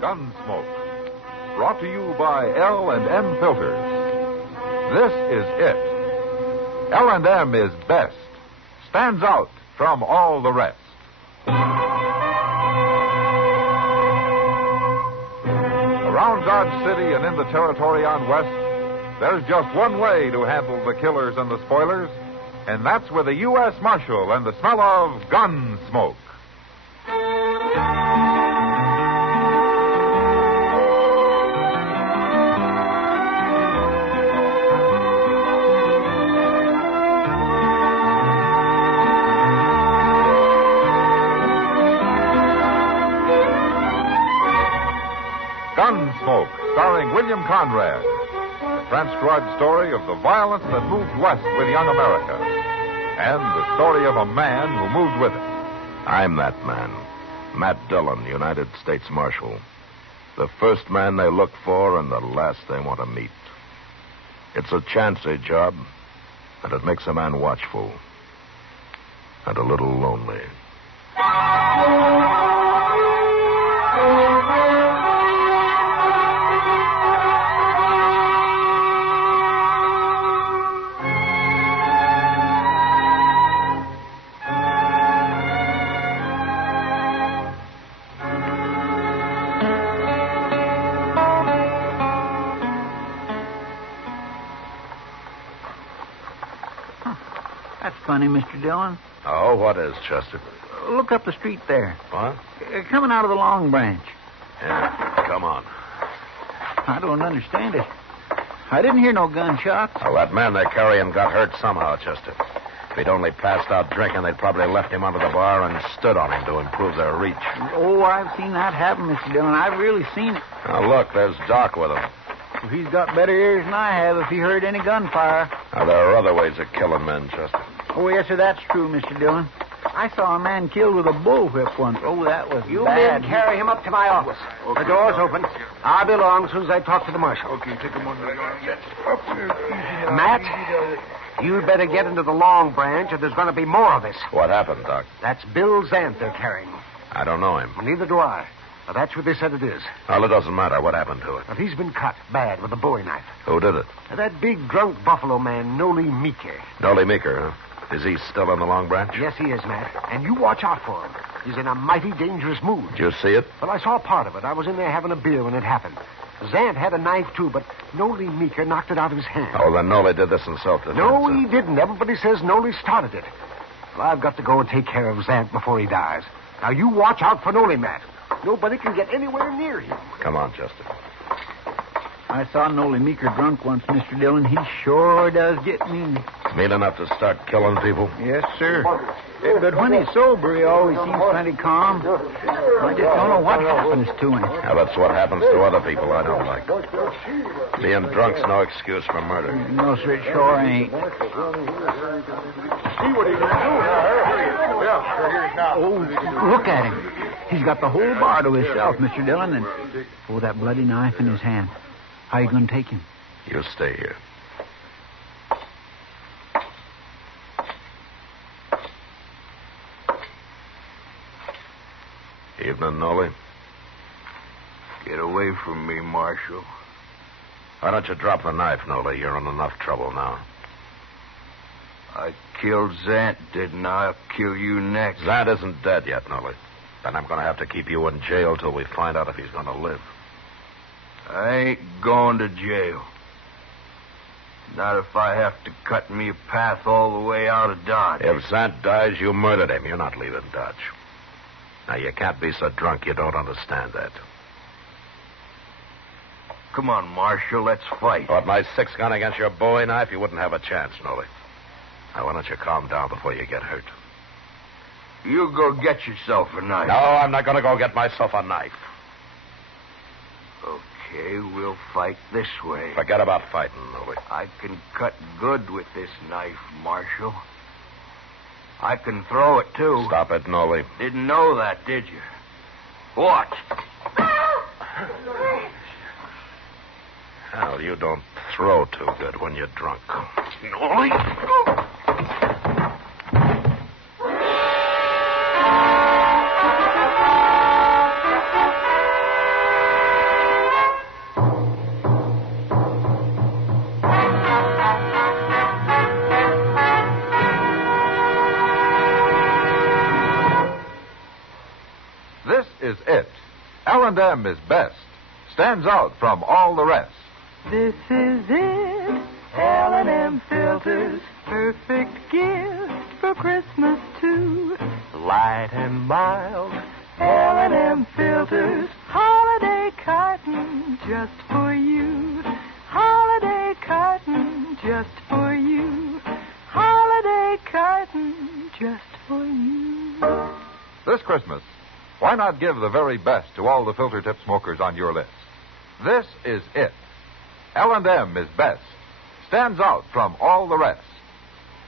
Gunsmoke. Brought to you by L&M Filters. This is it. L&M is best. Stands out from all the rest. Around Dodge City and in the territory on West, there's just one way to handle the killers and the spoilers, and that's with a U.S. Marshal and the smell of Gunsmoke. Gunsmoke, starring William Conrad. The transcribed story of the violence that moved west with young America. And the story of a man who moved with it. I'm that man. Matt Dillon, United States Marshal. The first man they look for and the last they want to meet. It's a chancy job, and it makes a man watchful. And a little lonely. That's funny, Mr. Dillon. Oh, what is, Chester? Look up the street there. What? Coming out of the Long Branch. Yeah, come on. I don't understand it. I didn't hear no gunshots. Well, that man they're carrying got hurt somehow, Chester. If he'd only passed out drinking, they'd probably left him under the bar and stood on him to improve their reach. Oh, I've seen that happen, Mr. Dillon. I've really seen it. Now, look, there's Doc with him. Well, he's got better ears than I have if he heard any gunfire. Now, there are other ways of killing men, Chester. Oh, yes, sir, that's true, Mr. Dillon. I saw a man killed with a bullwhip once. Oh, that was You bad. men carry him up to my office. Okay. The door's open. I'll be along as soon as I talk to the marshal. Okay, take him under the arm. Matt, you'd better get into the Long Branch, or there's going to be more of this. What happened, Doc? That's Bill Zant they're carrying. I don't know him. Well, neither do I. But that's what they said it is. Well, it doesn't matter. What happened to it? Well, he's been cut bad with a Bowie knife. Who did it? That big drunk buffalo man, Noli Meeker. Noli Meeker, huh? Is he still in the Long Branch? Yes, he is, Matt. And you watch out for him. He's in a mighty dangerous mood. Did you see it? Well, I saw part of it. I was in there having a beer when it happened. Zant had a knife, too, but Noli Meeker knocked it out of his hand. Oh, then Noli did this in self-defense. No, he didn't. Everybody says Noli started it. Well, I've got to go and take care of Zant before he dies. Now, you watch out for Noli, Matt. Nobody can get anywhere near him. Come on, Chester. I saw Noli Meeker drunk once, Mr. Dillon. He sure does get mean. Mean enough to start killing people? Yes, sir. But when he's sober, he always seems plenty calm. I just don't know what happens to him. Now, that's what happens to other people I don't like. Being drunk's no excuse for murder. No, sir, it sure ain't. See what he's going to do now. Yeah, sure, here's now. Oh, look at him. He's got the whole bar to himself, Mr. Dillon, and that bloody knife in his hand. How you going to take him? You stay here. Evening, Noli. Get away from me, Marshal. Why don't you drop the knife, Noli? You're in enough trouble now. I killed Zant, didn't I? I'll kill you next. Zant isn't dead yet, Noli. Then I'm going to have to keep you in jail till we find out if he's going to live. I ain't going to jail. Not if I have to cut me a path all the way out of Dodge. If Zant dies, you murdered him. You're not leaving Dodge. Now, you can't be so drunk you don't understand that. Come on, Marshal, let's fight. What, my 6-gun against your Bowie knife? You wouldn't have a chance, Noli. Now, why don't you calm down before you get hurt? You go get yourself a knife. No, I'm not going to go get myself a knife. Okay, we'll fight this way. Forget about fighting, Noli. I can cut good with this knife, Marshal. I can throw it, too. Stop it, Noli. Didn't know that, did you? Watch. Hell, you don't throw too good when you're drunk. Noli? is it. L&M is best. Stands out from all the rest. This is it. L&M filters. Perfect gift for Christmas, too. Light and mild. L&M filters. Holiday carton just for you. Holiday carton just for you. Holiday carton just for you. This Christmas, why not give the very best to all the filter tip smokers on your list? This is it. L&M is best. Stands out from all the rest.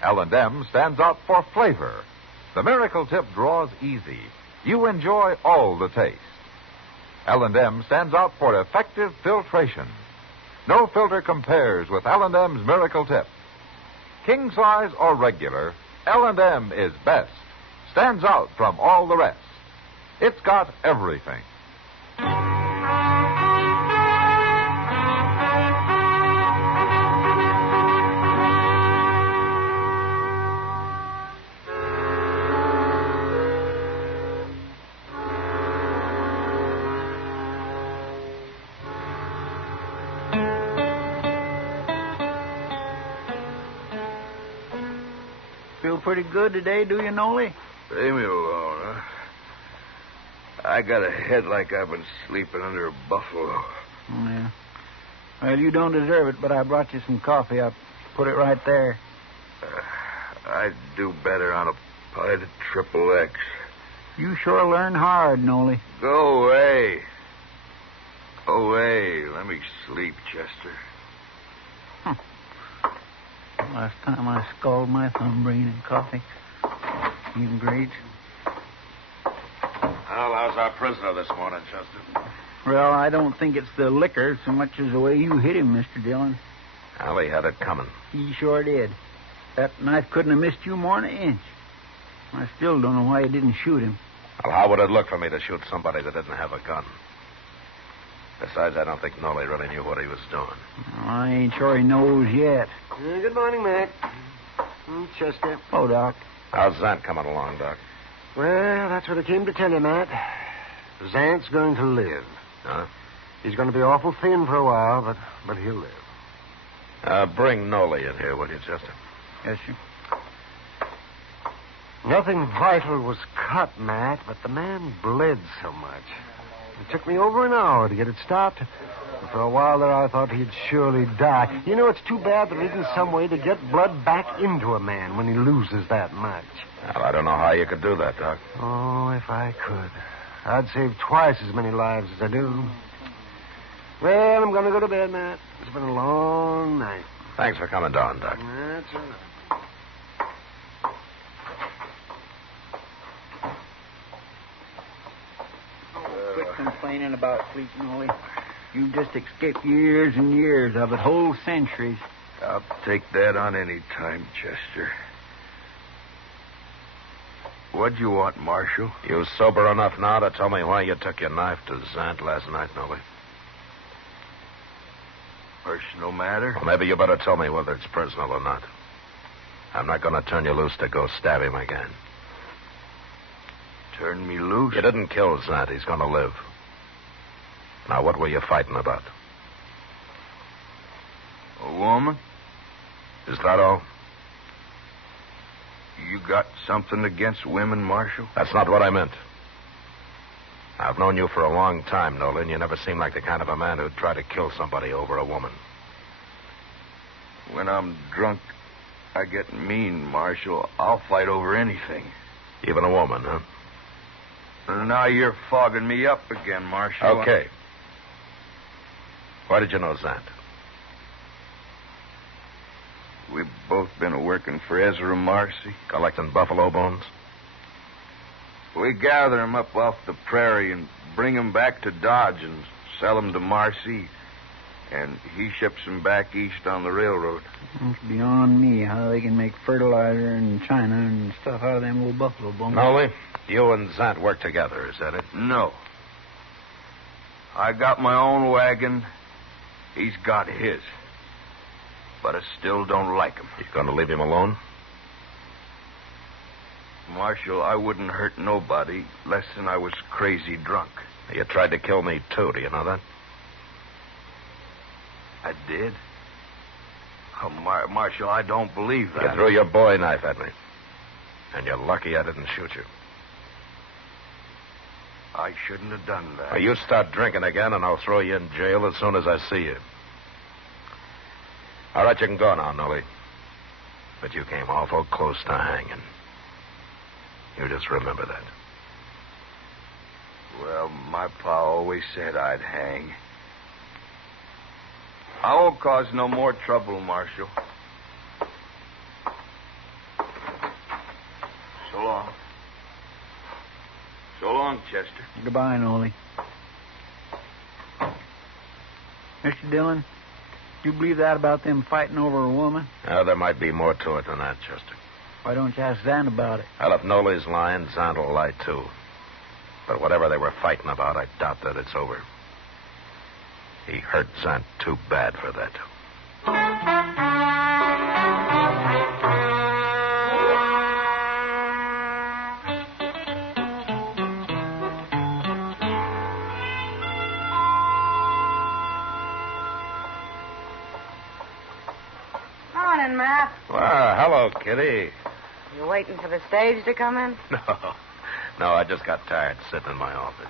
L&M stands out for flavor. The miracle tip draws easy. You enjoy all the taste. L&M stands out for effective filtration. No filter compares with L&M's miracle tip. King size or regular, L&M is best. Stands out from all the rest. It's got everything. Feel pretty good today, do you, Nolly? Leave me alone, huh? I got a head like I've been sleeping under a buffalo. Oh, yeah. Well, you don't deserve it, but I brought you some coffee. I'll put it right there. I'd do better on a pint of Triple X. You sure learn hard, Nolly. Go away. Go away. Let me sleep, Chester. Last time I scalded my thumb bringing in coffee. Even great. Well, how's our prisoner this morning, Chester? Well, I don't think it's the liquor so much as the way you hit him, Mr. Dillon. Well, he had it coming. He sure did. That knife couldn't have missed you more than an inch. I still don't know why you didn't shoot him. Well, how would it look for me to shoot somebody that didn't have a gun? Besides, I don't think Nolly really knew what he was doing. I ain't sure he knows yet. Good morning, Mac. Chester. Oh, Doc. How's Zant coming along, Doc? Well, that's what I came to tell you, Matt. Zant's going to live. Huh? He's going to be awful thin for a while, but he'll live. Bring Nolly in here, will you, Chester? Yes, sir. Nothing vital was cut, Matt, but the man bled so much. It took me over an hour to get it stopped. And for a while there, I thought he'd surely die. You know, it's too bad there isn't some way to get blood back into a man when he loses that much. Well, I don't know how you could do that, Doc. Oh, if I could. I'd save twice as many lives as I do. Well, I'm going to go to bed, Matt. It's been a long night. Thanks for coming down, Doc. That's all right. Quit complaining about sleep, Nolly. You've just escaped years and years of it, whole centuries. I'll take that on any time, Chester. What'd you want, Marshal? You sober enough now to tell me why you took your knife to Zant last night, Nolly? Personal matter? Well, maybe you better tell me whether it's personal or not. I'm not going to turn you loose to go stab him again. Turn me loose? You didn't kill Zant. He's going to live. Now, what were you fighting about? A woman? Is that all? You got something against women, Marshal? That's not what I meant. I've known you for a long time, Nolan. You never seemed like the kind of a man who'd try to kill somebody over a woman. When I'm drunk, I get mean, Marshal. I'll fight over anything. Even a woman, huh? And now you're fogging me up again, Marshal. Okay. Why did you know Zant? We've both been working for Ezra Marcy. Collecting buffalo bones? We gather 'em up off the prairie and bring 'em back to Dodge and sell 'em to Marcy. And he ships 'em back east on the railroad. It's beyond me how they can make fertilizer in China and stuff out of them old buffalo bones. Nolly, you and Zant work together, is that it? No. I got my own wagon. He's got his. But I still don't like him. You going to leave him alone? Marshal, I wouldn't hurt nobody less than I was crazy drunk. You tried to kill me, too. Do you know that? I did? Oh, Marshal, I don't believe that. You threw your bowie knife at me. And you're lucky I didn't shoot you. I shouldn't have done that. Well, you start drinking again, and I'll throw you in jail as soon as I see you. All right, you can go now, Nolly. But you came awful close to hanging. You just remember that. Well, my pa always said I'd hang. I won't cause no more trouble, Marshal. So long. So long, Chester. Goodbye, Nolly. Mr. Dillon, do you believe that about them fighting over a woman? Now, there might be more to it than that, Chester. Why don't you ask Zan about it? Well, if Nolly's lying, Zant will lie, too. But whatever they were fighting about, I doubt that it's over. He hurt Zant too bad for that. Morning, Matt. Well, hello, Kitty. You waiting for the stage to come in? No, I just got tired sitting in my office.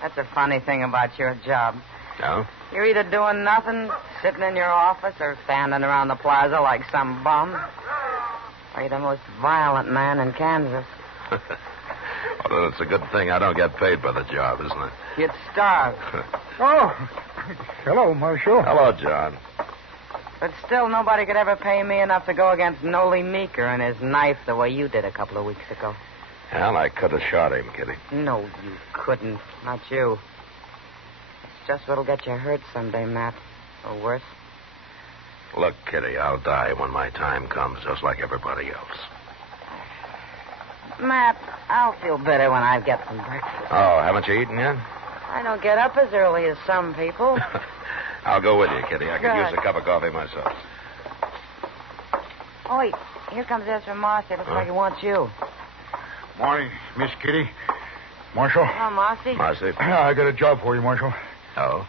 That's a funny thing about your job. No? You're either doing nothing, sitting in your office, or standing around the plaza like some bum. Or you're the most violent man in Kansas. Well, it's a good thing I don't get paid by the job, isn't it? You'd starve. Oh, hello, Marshal. Hello, John. But still, nobody could ever pay me enough to go against Nolly Meeker and his knife the way you did a couple of weeks ago. Well, I could have shot him, Kitty. No, you couldn't. Not you. It's just what'll get you hurt someday, Matt. Or worse. Look, Kitty, I'll die when my time comes, just like everybody else. Matt, I'll feel better when I get some breakfast. Oh, haven't you eaten yet? I don't get up as early as some people. I'll go with you, Kitty. I could Good. use a cup of coffee myself. Oh, wait. Here comes Ezra Marcy. Looks like he wants you. Morning, Miss Kitty. Marshal. Oh, Marcy. Marcy. I got a job for you, Marshal. Oh?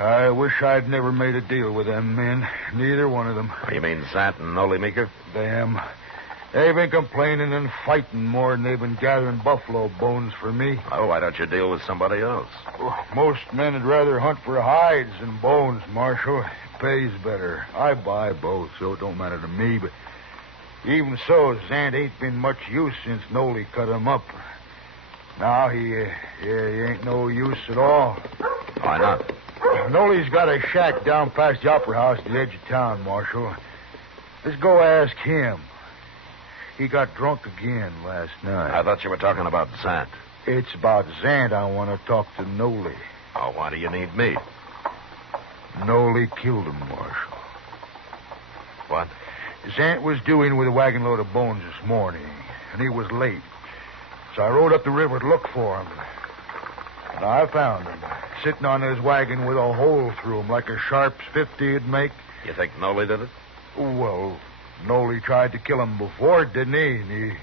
I wish I'd never made a deal with them men. Neither one of them. You mean Zant and Nolly Meeker? Them. They've been complaining and fighting more than they've been gathering buffalo bones for me. Oh, why don't you deal with somebody else? Most men would rather hunt for hides than bones, Marshal. It pays better. I buy both, so it don't matter to me, but even so, Zant ain't been much use since Nolly cut him up. Now he ain't no use at all. Why not? Nolly's got a shack down past the Opera House at the edge of town, Marshal. Let's go ask him. He got drunk again last night. I thought you were talking about Zant. It's about Zant I want to talk to Nolly. Oh, why do you need me? Nolly killed him, Marshal. What? Zant was due in with a wagon load of bones this morning, and he was late. So I rode up the river to look for him. And I found him, sitting on his wagon with a hole through him like a Sharp's 50 would make. You think Nolly did it? Well, Nolly tried to kill him before, didn't he? And he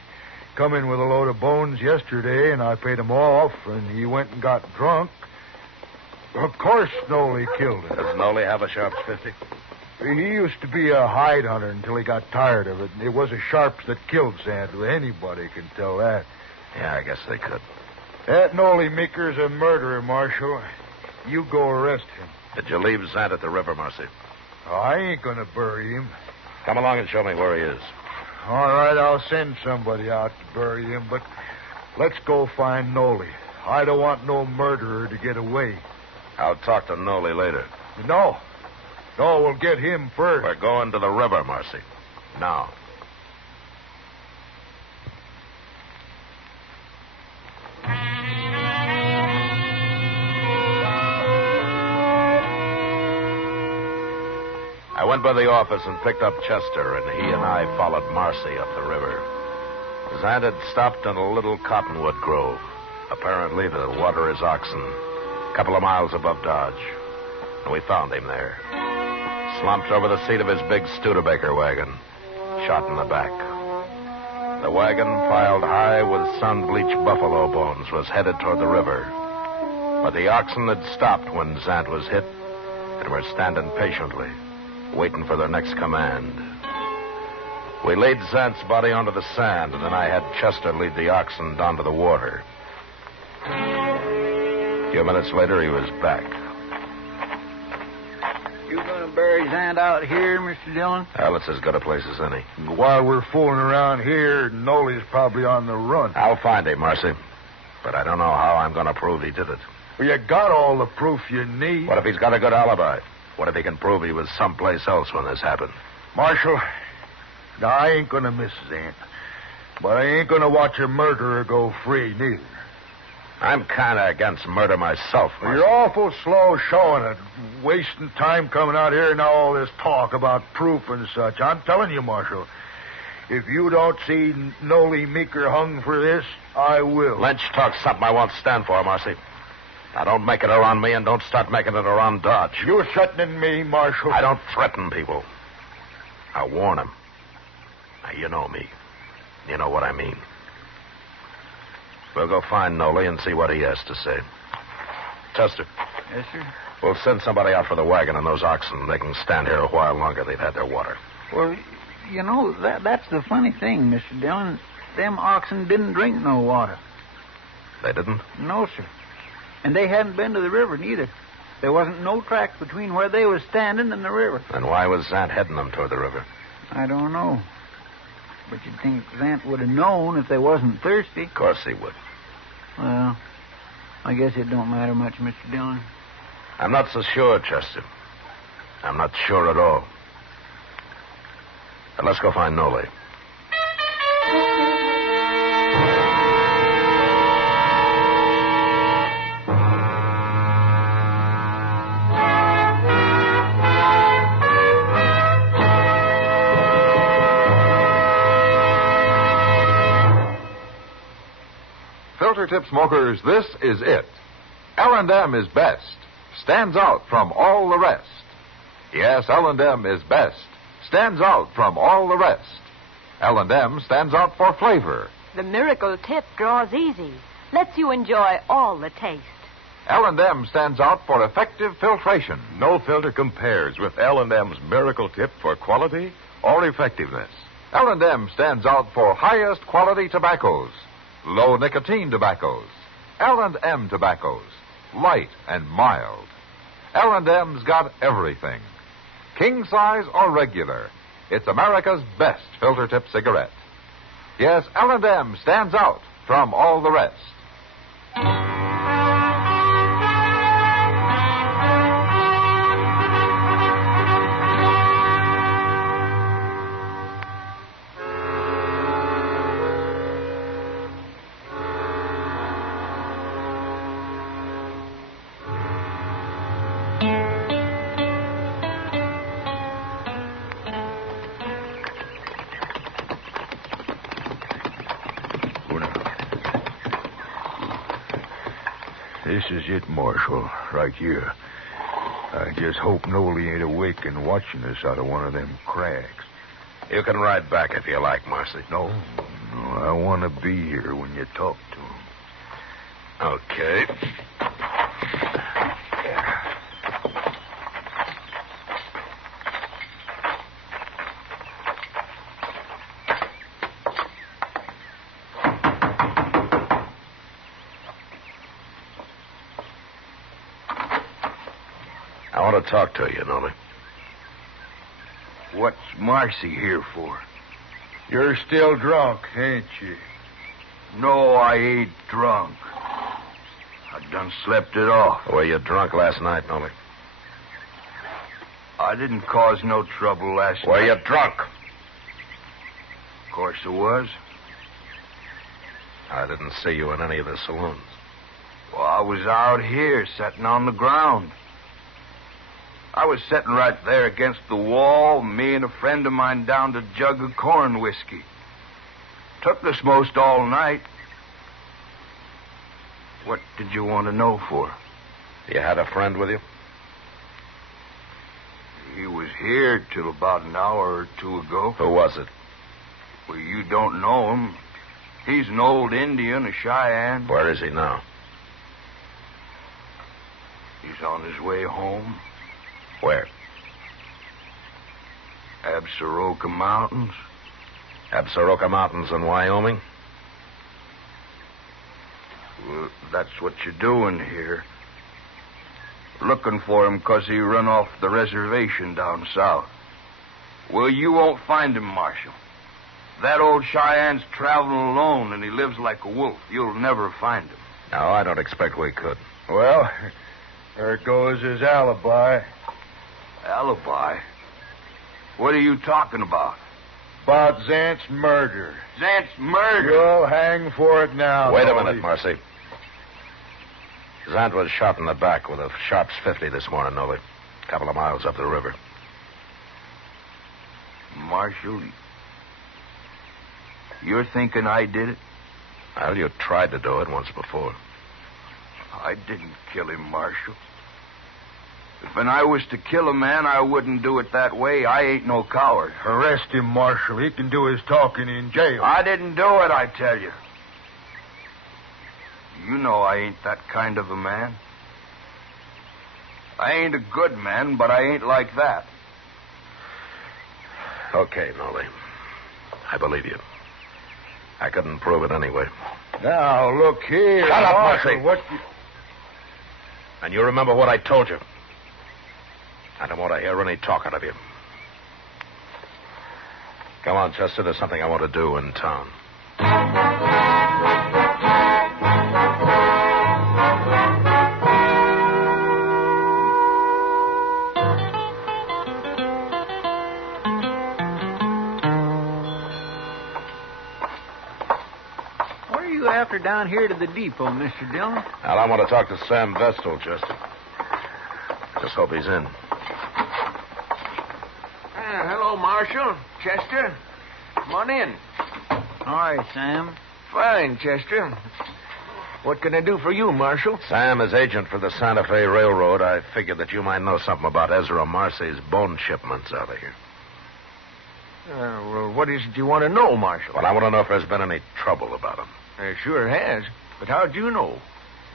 come in with a load of bones yesterday, and I paid him off, and he went and got drunk. Of course Nolly killed him. Does Nolly have a Sharps 50? He used to be a hide hunter until he got tired of it. It was a Sharps that killed Zant. Anybody can tell that. Yeah, I guess they could. That Nolly Meeker's a murderer, Marshal. You go arrest him. Did you leave Zant at the river, Marcy? Oh, I ain't going to bury him. Come along and show me where he is. All right, I'll send somebody out to bury him, but let's go find Nolly. I don't want no murderer to get away. I'll talk to Nolly later. No, we'll get him first. We're going to the river, Marcy. Now. I went by the office and picked up Chester, and he and I followed Marcy up the river. Zant had stopped in a little cottonwood grove, apparently to water his oxen, a couple of miles above Dodge. And we found him there, slumped over the seat of his big Studebaker wagon, shot in the back. The wagon, piled high with sun-bleached buffalo bones, was headed toward the river. But the oxen had stopped when Zant was hit and were standing patiently, waiting for their next command. We laid Zant's body onto the sand, and then I had Chester lead the oxen down to the water. A few minutes later, he was back. You going to bury Zant out here, Mr. Dillon? Well, it's as good a place as any. While we're fooling around here, Nolly's probably on the run. I'll find him, Marcy. But I don't know how I'm going to prove he did it. Well, you got all the proof you need. What if he's got a good alibi? What if he can prove he was someplace else when this happened? Marshal, now, I ain't going to miss Zant. But I ain't going to watch a murderer go free, neither. I'm kind of against murder myself, Well, Marcy. you're awful slow showing it. Wasting time coming out here and all this talk about proof and such. I'm telling you, Marshal, if you don't see Nolly Meeker hung for this, I will. Lynch talks something I won't stand for, Marcy. Now, don't make it around me and don't start making it around Dodge. You're threatening me, Marshal. I don't threaten people. I warn them. Now, you know me. You know what I mean. We'll go find Nolly and see what he has to say. Chester. Yes, sir. We'll send somebody out for the wagon and those oxen. They can stand here a while longer. They've had their water. Well, you know, that's the funny thing, Mr. Dillon. Them oxen didn't drink no water. They didn't? No, sir. And they hadn't been to the river, neither. There wasn't no track between where they was standing and the river. Then why was Zant heading them toward the river? I don't know. But you'd think Zant would have known if they wasn't thirsty. Of course he would. Well, I guess it don't matter much, Mr. Dillon. I'm not so sure, Chester. I'm not sure at all. But let's go find Nolly. Filter tip smokers, this is it. L&M is best. Stands out from all the rest. Yes, L&M is best. Stands out from all the rest. L&M stands out for flavor. The miracle tip draws easy. Lets you enjoy all the taste. L&M stands out for effective filtration. No filter compares with L&M's miracle tip for quality or effectiveness. L&M stands out for highest quality tobaccos. Low nicotine tobaccos. L&M tobaccos. Light and mild. L&M's got everything. King size or regular. It's America's best filter tip cigarette. Yes, L&M stands out from all the rest. This is it, Marshal, right here. I just hope Nolly ain't awake and watching us out of one of them cracks. You can ride back if you like, Marcy. No, I want to be here when you talk to him. Okay. I want to talk to you, Nolly. What's Marcy here for? You're still drunk, ain't you? No, I ain't drunk. I done slept it off. Were you drunk last night, Nolly? I didn't cause no trouble last Were night. you drunk? Of course I was. I didn't see you in any of the saloons. Well, I was out here, sitting on the ground. I was sitting right there against the wall, me and a friend of mine downed a jug of corn whiskey. Took us most all night. What did you want to know for? You had a friend with you? He was here till about an hour or two ago. Who was it? Well, you don't know him. He's an old Indian, a Cheyenne. Where is he now? He's on his way home. Where? Absaroka Mountains. Absaroka Mountains in Wyoming? Well, that's what you're doing here. Looking for him because he run off the reservation down south. Well, you won't find him, Marshal. That old Cheyenne's traveling alone, and he lives like a wolf. You'll never find him. No, I don't expect we could. Well, there goes his alibi. Alibi? What are you talking about? About Zant's murder. Zant's murder? You'll hang for it now. Wait a Nolly. minute, Marcy. Zant was shot in the back with a Sharps 50 this morning, Nolly. A couple of miles up the river. Marshal, you're thinking I did it? Well, you tried to do it once before. I didn't kill him, Marshal. If I was to kill a man, I wouldn't do it that way. I ain't no coward. Arrest him, Marshal. He can do his talking in jail. I didn't do it, I tell you. You know I ain't that kind of a man. I ain't a good man, but I ain't like that. Okay, Nolly. I believe you. I couldn't prove it anyway. Now, look here. Shut up, Marshal. Marcy. What you... And you remember what I told you. I don't want to hear any talk out of you. Come on, Chester. There's something I want to do in town. What are you after down here to the depot, Mr. Dillon? Well, I want to talk to Sam Vestal, Chester. Just hope he's in. Hello, Marshal. Chester. Come on in. All right, Sam. Fine, Chester. What can I do for you, Marshal? Sam is agent for the Santa Fe Railroad. I figured that you might know something about Ezra Marcy's bone shipments out of here. Well, what is it you want to know, Marshal? Well, I want to know if there's been any trouble about him. Sure has. But how'd you know?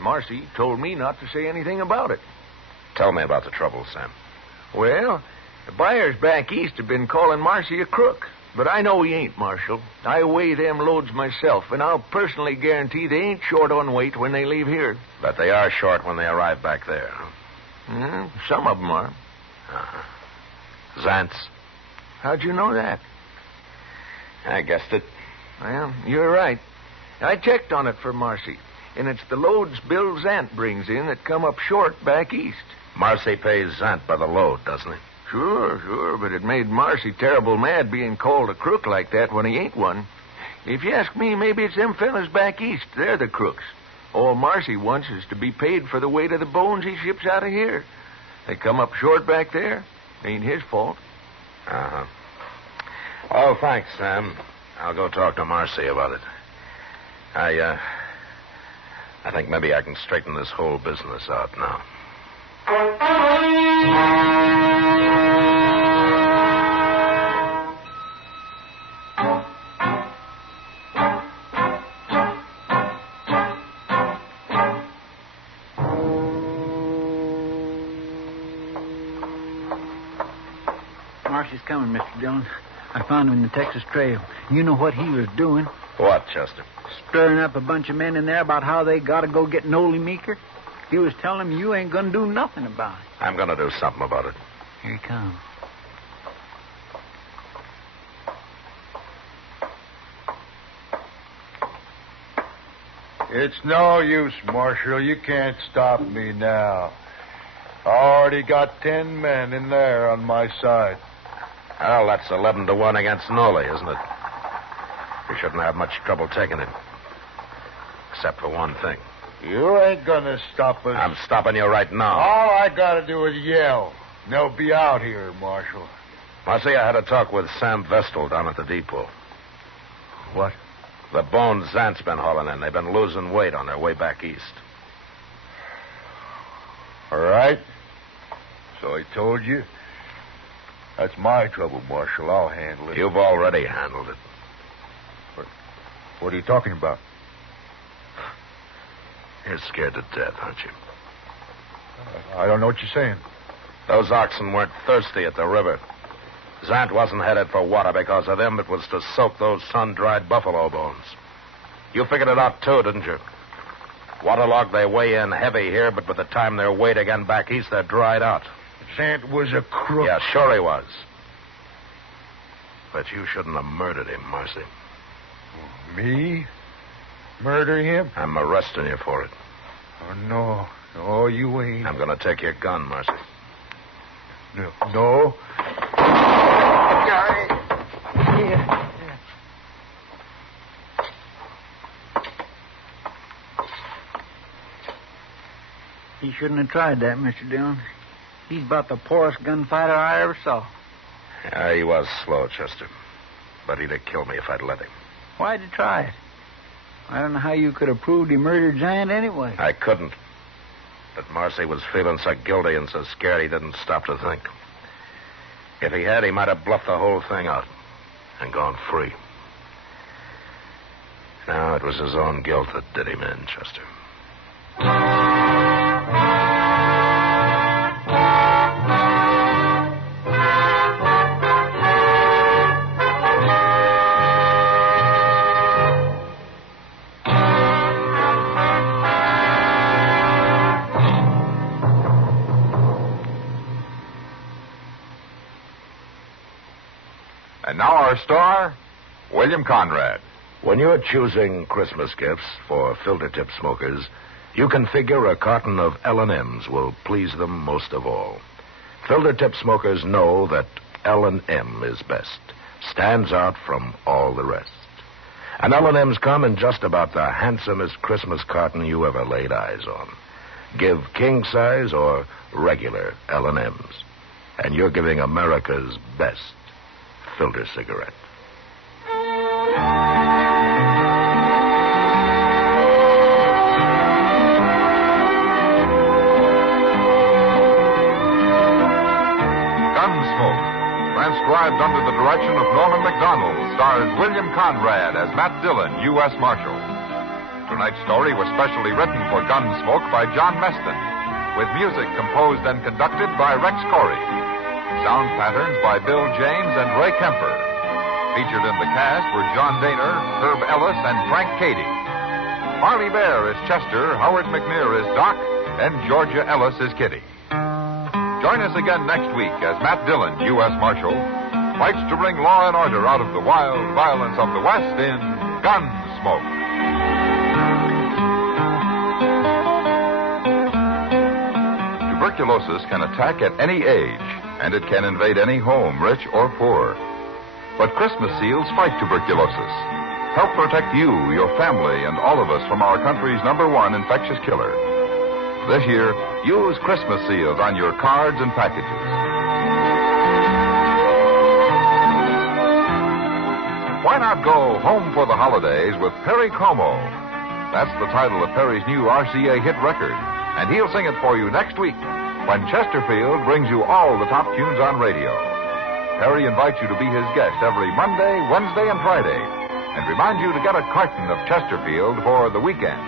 Marcy told me not to say anything about it. Tell me about the trouble, Sam. Well, the buyers back east have been calling Marcy a crook. But I know he ain't, Marshal. I weigh them loads myself, and I'll personally guarantee they ain't short on weight when they leave here. But they are short when they arrive back there, huh? Some of them are. Uh-huh. Zant's? How'd you know that? I guessed it. Well, you're right. I checked on it for Marcy, and it's the loads Bill Zant brings in that come up short back east. Marcy pays Zant by the load, doesn't he? Sure, but it made Marcy terrible mad being called a crook like that when he ain't one. If you ask me, maybe it's them fellas back east. They're the crooks. All Marcy wants is to be paid for the weight of the bones he ships out of here. They come up short back there. Ain't his fault. Uh-huh. Oh, thanks, Sam. I'll go talk to Marcy about it. I think maybe I can straighten this whole business out now. Marcy's coming, Mr. Dillon. I found him in the Texas Trail. You know what he was doing? What, Chester? Stirring up a bunch of men in there about how they got to go get Nolly Meeker. He was telling them you ain't going to do nothing about it. I'm going to do something about it. Here he comes. It's no use, Marshal. You can't stop me now. I already got 10 men in there on my side. Well, that's 11-1 against Nolly, isn't it? We shouldn't have much trouble taking him. Except for one thing. You ain't gonna stop us. I'm stopping you right now. All I gotta do is yell. And they'll be out here, Marshal. Marcy, I had a talk with Sam Vestal down at the depot. What? The bones Zant's been hauling in. They've been losing weight on their way back east. All right. So I told you. That's my trouble, Marshal. I'll handle it. You've already handled it. What are you talking about? You're scared to death, aren't you? I don't know what you're saying. Those oxen weren't thirsty at the river. Zant wasn't headed for water because of them. It was to soak those sun-dried buffalo bones. You figured it out, too, didn't you? Waterlogged, they weigh in heavy here, but by the time they're weighed again back east, they're dried out. Zant was a crook. Yeah, sure he was. But you shouldn't have murdered him, Marcy. Me? Murder him? I'm arresting you for it. Oh, no. No, you ain't. I'm going to take your gun, Marcy. No. He shouldn't have tried that, Mr. Dillon. He's about the poorest gunfighter I ever saw. Yeah, he was slow, Chester. But he'd have killed me if I'd let him. Why'd you try it? I don't know how you could have proved he murdered Zant anyway. I couldn't. But Marcy was feeling so guilty and so scared he didn't stop to think. If he had, he might have bluffed the whole thing out and gone free. No, it was his own guilt that did him in, Chester. And now our star, William Conrad. When you're choosing Christmas gifts for filter tip smokers, you can figure a carton of L&M's will please them most of all. Filter tip smokers know that L&M is best, stands out from all the rest. And L&M's come in just about the handsomest Christmas carton you ever laid eyes on. Give king size or regular L&M's, and you're giving America's best filter cigarette. Gunsmoke, transcribed under the direction of Norman Macdonald, stars William Conrad as Matt Dillon, U.S. Marshal. Tonight's story was specially written for Gunsmoke by John Meston, with music composed and conducted by Rex Corey. Sound patterns by Bill James and Ray Kemper. Featured in the cast were John Daner, Herb Ellis, and Frank Cady. Marley Bear is Chester, Howard McNear is Doc, and Georgia Ellis is Kitty. Join us again next week as Matt Dillon, U.S. Marshal, fights to bring law and order out of the wild violence of the West in Gunsmoke. Tuberculosis can attack at any age, and it can invade any home, rich or poor. But Christmas seals fight tuberculosis. Help protect you, your family, and all of us from our country's #1 infectious killer. This year, use Christmas seals on your cards and packages. Why not go home for the holidays with Perry Como? That's the title of Perry's new RCA hit record, and he'll sing it for you next week when Chesterfield brings you all the top tunes on radio. Perry invites you to be his guest every Monday, Wednesday, and Friday, and reminds you to get a carton of Chesterfield for the weekend.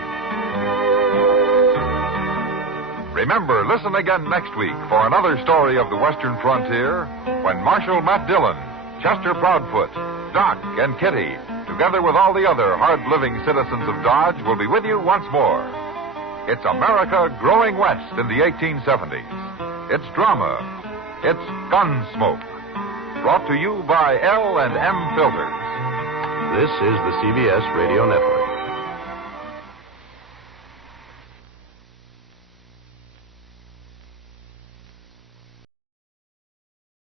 Remember, listen again next week for another story of the Western frontier when Marshal Matt Dillon, Chester Proudfoot, Doc, and Kitty, together with all the other hard-living citizens of Dodge, will be with you once more. It's America growing west in the 1870s. It's drama. It's Gunsmoke. Brought to you by L&M Filters. This is the CBS Radio Network.